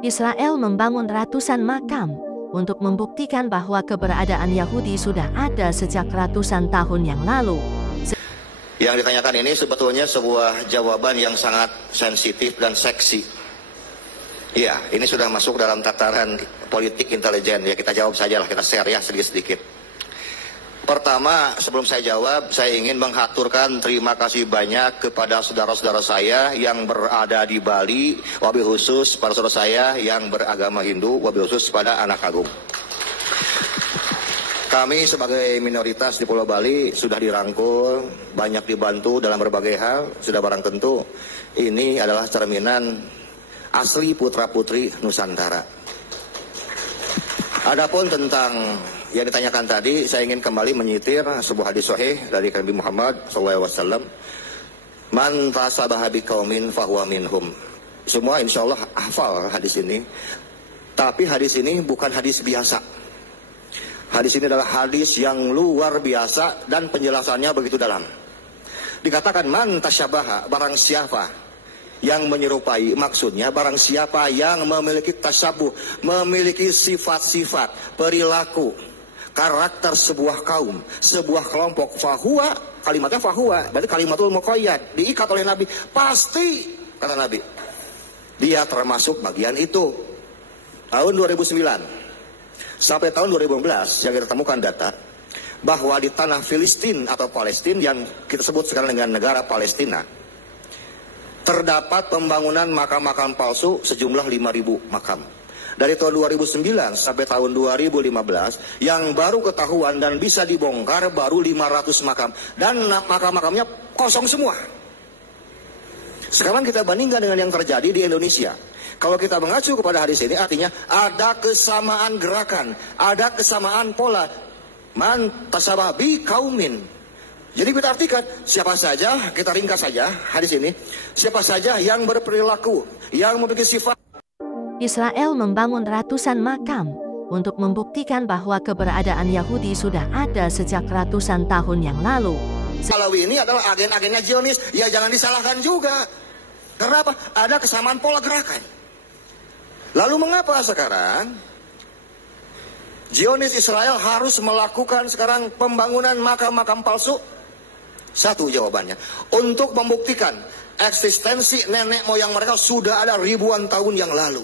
Israel membangun ratusan makam untuk membuktikan bahwa keberadaan Yahudi sudah ada sejak ratusan tahun yang lalu. Yang ditanyakan ini sebetulnya sebuah jawaban yang sangat sensitif dan seksi. Ya, ini sudah masuk dalam tataran politik intelijen. Ya, kita jawab saja lah, kita share ya sedikit-sedikit. Pertama, sebelum saya jawab, saya ingin menghaturkan terima kasih banyak kepada saudara-saudara saya yang berada di Bali, wabil khusus para saudara saya yang beragama Hindu, wabil khusus pada anak agung. Kami sebagai minoritas di Pulau Bali sudah dirangkul, banyak dibantu dalam berbagai hal, sudah barang tentu ini adalah cerminan asli putra-putri Nusantara. Adapun tentang yang ditanyakan tadi, saya ingin kembali menyitir sebuah hadis sahih dari Nabi Muhammad SAW. Man tasabaha biqaumin fahuwa minhum. Semua insya Allah hafal hadis ini. Tapi hadis ini bukan hadis biasa. Hadis ini adalah hadis yang luar biasa dan penjelasannya begitu dalam. Dikatakan man tasyabaha, barang siapa yang menyerupai, maksudnya barang siapa yang memiliki tasyabuh, memiliki sifat-sifat, perilaku, karakter sebuah kaum, sebuah kelompok, fahuwa, kalimatnya fahuwa, berarti kalimatul muqayyad, diikat oleh Nabi, pasti, kata Nabi, dia termasuk bagian itu. Tahun 2009 sampai tahun 2015 yang kita temukan data bahwa di tanah Filistin atau Palestina yang kita sebut sekarang dengan negara Palestina, terdapat pembangunan makam-makam palsu sejumlah 5.000 makam. Dari tahun 2009 sampai tahun 2015 yang baru ketahuan dan bisa dibongkar baru 500 makam. Dan makam-makamnya kosong semua. Sekarang kita bandingkan dengan yang terjadi di Indonesia. Kalau kita mengacu kepada hadis ini artinya ada kesamaan gerakan, ada kesamaan pola. Man tasabah bi kaumin. Jadi kita artikan siapa saja, kita ringkas saja hadis ini, siapa saja yang berperilaku, yang memiliki sifat. Israel membangun ratusan makam untuk membuktikan bahwa keberadaan Yahudi sudah ada sejak ratusan tahun yang lalu. Salawi ini adalah agen-agennya Zionis, ya jangan disalahkan juga. Karena apa? Ada kesamaan pola gerakan. Lalu mengapa sekarang Zionis Israel harus melakukan sekarang pembangunan makam-makam palsu? Satu jawabannya, untuk membuktikan eksistensi nenek moyang mereka sudah ada ribuan tahun yang lalu.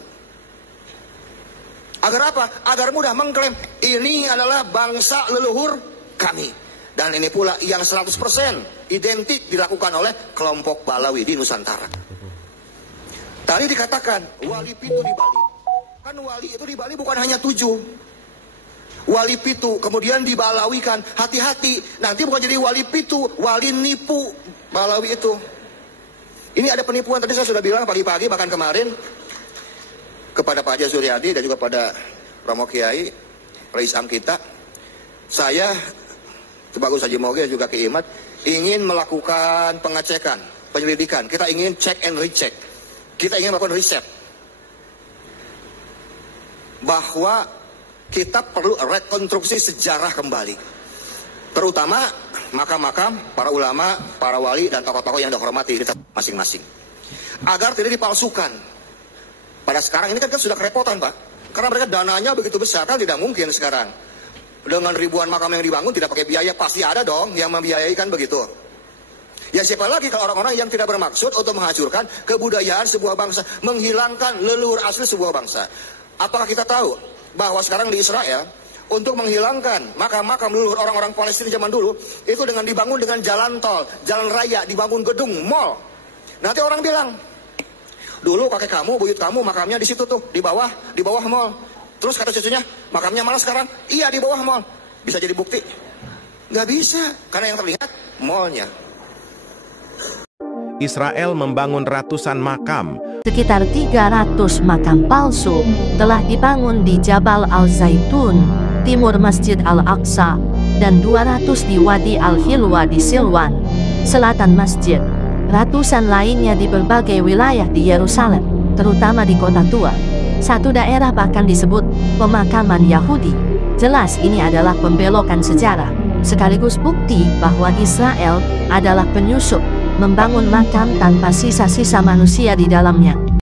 Agar apa? Agar mudah mengklaim ini adalah bangsa leluhur kami. Dan ini pula yang 100% identik dilakukan oleh kelompok Balawi di Nusantara. Tadi dikatakan wali pitu di Bali. Kan wali itu di Bali bukan hanya 7. Wali pitu, kemudian dibalawikan, hati-hati, nanti bukan jadi wali pitu, wali nipu Balawi itu. Ini ada penipuan, tadi saya sudah bilang pagi-pagi bahkan kemarin kepada Pak Haji Suryadi dan juga pada Romo Kiai, Rais Am kita, saya, Bagus Haji Moge juga Ki Imat, ingin melakukan pengecekan, penyelidikan, kita ingin check and recheck, kita ingin melakukan riset, bahwa kita perlu rekonstruksi sejarah kembali. Terutama makam-makam para ulama, para wali, dan tokoh-tokoh yang dihormati di masing-masing. Agar tidak dipalsukan. Pada sekarang ini kan sudah kerepotan, Pak. Karena mereka dananya begitu besar, kan tidak mungkin sekarang. Dengan ribuan makam yang dibangun tidak pakai biaya, pasti ada dong yang membiayai kan begitu. Ya siapa lagi kalau orang-orang yang tidak bermaksud untuk menghancurkan kebudayaan sebuah bangsa, menghilangkan leluhur asli sebuah bangsa. Apakah kita tahu bahwa sekarang di Israel untuk menghilangkan makam-makam leluhur orang-orang Palestina zaman dulu itu dengan dibangun dengan jalan tol, jalan raya, dibangun gedung, mall. Nanti orang bilang, dulu kakek kamu, buyut kamu makamnya di situ tuh, di bawah mall. Terus kata cucunya, makamnya malah sekarang, iya di bawah mall. Bisa jadi bukti? Nggak bisa, karena yang terlihat mallnya. Israel membangun ratusan makam. Sekitar 300 makam palsu telah dibangun di Jabal Al-Zaitun, timur Masjid Al-Aqsa, dan 200 di Wadi Al-Hilwa di Silwan, selatan masjid. Ratusan lainnya di berbagai wilayah di Yerusalem, terutama di kota tua. Satu daerah bahkan disebut pemakaman Yahudi. Jelas ini adalah pembelokan sejarah, sekaligus bukti bahwa Israel adalah penyusup membangun makam tanpa sisa-sisa manusia di dalamnya.